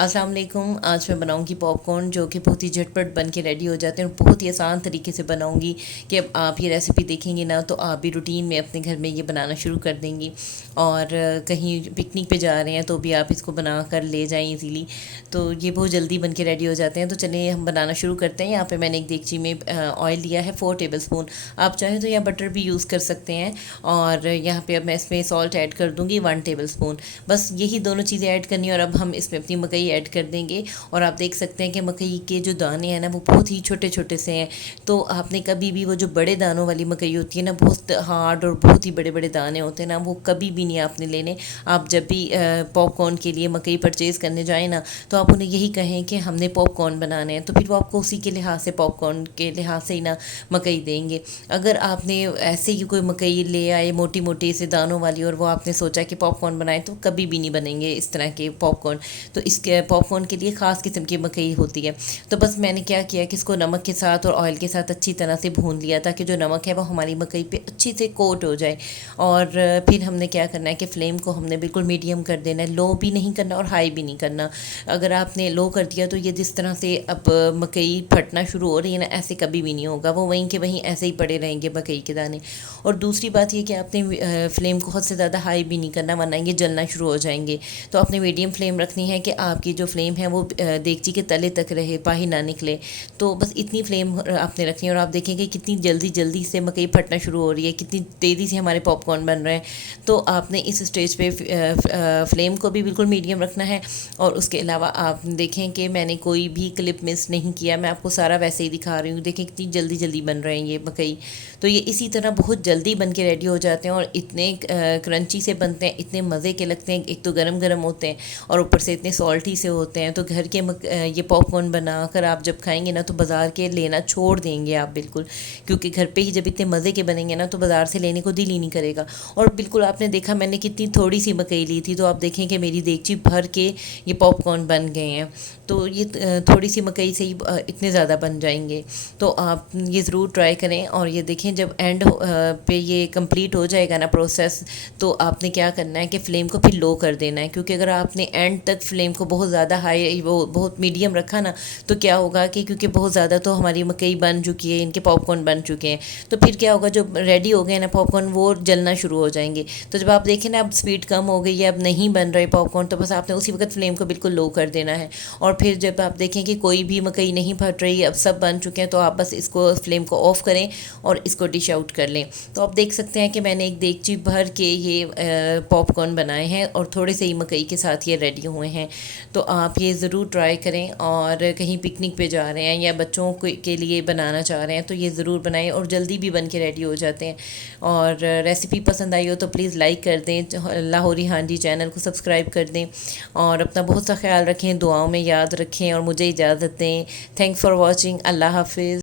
अस्सलाम वालेकुम। आज मैं बनाऊंगी पॉपकॉर्न जो कि बहुत ही झटपट बन के रेडी हो जाते हैं और बहुत ही आसान तरीके से बनाऊंगी कि अब आप ये रेसिपी देखेंगे ना तो आप भी रूटीन में अपने घर में ये बनाना शुरू कर देंगी। और कहीं पिकनिक पे जा रहे हैं तो भी आप इसको बना कर ले जाएं इजीली। तो ये बहुत जल्दी बन के रेडी हो जाते हैं। तो चलिए हम बनाना शुरू करते हैं। यहाँ पे मैंने एक देगची में ऑयल लिया है 4 टेबल स्पून। आप चाहें तो यहाँ बटर भी यूज़ कर सकते हैं। और यहाँ पे अब मैं इसमें सॉल्ट ऐड कर दूँगी 1 टेबल स्पून। बस यही दोनों चीज़ें ऐड करनी है और अब हम इसमें अपनी मकई ऐड कर देंगे। और आप देख सकते हैं कि मकई के जो दाने हैं ना वो बहुत ही छोटे छोटे से हैं। तो आपने कभी भी वो जो बड़े दानों वाली मकई होती है ना, बहुत हार्ड और बहुत ही बड़े बड़े दाने होते हैं ना, वो कभी भी नहीं आपने लेने। आप जब भी पॉपकॉर्न के लिए मकई परचेज़ करने जाएँ ना, तो आप उन्हें यही कहें कि हमने पॉपकॉर्न बनाने हैं, तो फिर वो आपको उसी के लिहाज से पॉपकॉर्न के लिहाज से ही ना मकई देंगे। अगर आपने ऐसे ही कोई मकई ले आए मोटी मोटी से दानों वाली और वो आपने सोचा कि पॉपकॉर्न बनाए, तो कभी भी नहीं बनेंगे इस तरह के पॉपकॉर्न। तो इसके पॉपकॉर्न के लिए ख़ास किस्म की मकई होती है। तो बस मैंने क्या किया कि इसको नमक के साथ और ऑयल के साथ अच्छी तरह से भून लिया ताकि जो नमक है वो हमारी मकई पे अच्छी से कोट हो जाए। और फिर हमने क्या करना है कि फ्लेम को हमने बिल्कुल मीडियम कर देना है, लो भी नहीं करना और हाई भी नहीं करना। अगर आपने लो कर दिया तो ये जिस तरह से अब मकई फटना शुरू हो रही है ना, ऐसे कभी भी नहीं होगा, वो वहीं के वहीं ऐसे ही पड़े रहेंगे मकई के दाने। और दूसरी बात ये कि आपने फ्लेम को हद से ज़्यादा हाई भी नहीं करना, वरना ये जलना शुरू हो जाएंगे। तो आपने मीडियम फ्लेम रखनी है कि आपकी जो फ्लेम है वो देगची के तले तक रहे, बाहर ना निकले। तो बस इतनी फ्लेम आपने रखनी है। और आप देखेंगे कितनी जल्दी जल्दी से मकई फटना शुरू हो रही है, कितनी तेज़ी से हमारे पॉपकॉर्न बन रहे हैं। तो आपने इस स्टेज पे फ्लेम को भी बिल्कुल मीडियम रखना है। और उसके अलावा आप देखें कि मैंने कोई भी क्लिप मिस नहीं किया, मैं आपको सारा वैसे ही दिखा रही हूँ। देखें कितनी जल्दी जल्दी बन रहे हैं ये मकई। तो ये इसी तरह बहुत जल्दी बन के रेडी हो जाते हैं और इतने क्रंची से बनते हैं, इतने मज़े के लगते हैं। एक तो गरम गरम होते हैं और ऊपर से इतने सॉल्टी से होते हैं। तो घर के ये पॉपकॉर्न बना कर आप जब खाएंगे ना तो बाज़ार के लेना छोड़ देंगे आप बिल्कुल। क्योंकि घर पे ही जब इतने मज़े के बनेंगे ना तो बाज़ार से लेने को दिल ही नहीं करेगा। और बिल्कुल आपने देखा मैंने कितनी थोड़ी सी मकई ली थी, तो आप देखें कि मेरी देगची भर के ये पॉपकॉर्न बन गए हैं। तो ये थोड़ी सी मकई से ही इतने ज़्यादा बन जाएंगे। तो आप ये ज़रूर ट्राई करें। और ये देखें जब एंड पे ये कंप्लीट हो जाएगा ना प्रोसेस, तो आपने क्या करना है कि फ़्लेम को फिर लो कर देना है। क्योंकि अगर आपने एंड तक फ्लेम को बहुत ज़्यादा हाई वो बहुत मीडियम रखा ना, तो क्या होगा कि क्योंकि बहुत ज़्यादा तो हमारी मकई बन चुकी है, इनके पॉपकॉर्न बन चुके हैं, तो फिर क्या होगा जो रेडी हो गए ना पॉपकॉर्न वो जलना शुरू हो जाएंगे। तो जब आप देखें ना अब स्पीड कम हो गई है, अब नहीं बन रहे पॉपकॉर्न, तो बस आपने उसी वक्त फ्लेम को बिल्कुल लो कर देना है। और फिर जब आप देखें कि कोई भी मकई नहीं फट रही, अब सब बन चुके हैं, तो आप बस इसको फ्लेम को ऑफ़ करें और इसको डिश आउट कर लें। तो आप देख सकते हैं कि मैंने एक देगची भर के ये पॉपकॉर्न बनाए हैं और थोड़े से ही मकई के साथ ये रेडी हुए हैं। तो आप ये ज़रूर ट्राई करें। और कहीं पिकनिक पे जा रहे हैं या बच्चों के लिए बनाना चाह रहे हैं तो ये ज़रूर बनाएं और जल्दी भी बन के रेडी हो जाते हैं। और रेसिपी पसंद आई हो तो प्लीज़ लाइक कर दें, लाहौरी हांडी चैनल को सब्सक्राइब कर दें। और अपना बहुत सा ख्याल रखें, दुआओं में याद रखें और मुझे इजाज़त दें। Thanks for watching. अल्लाह हाफिज़।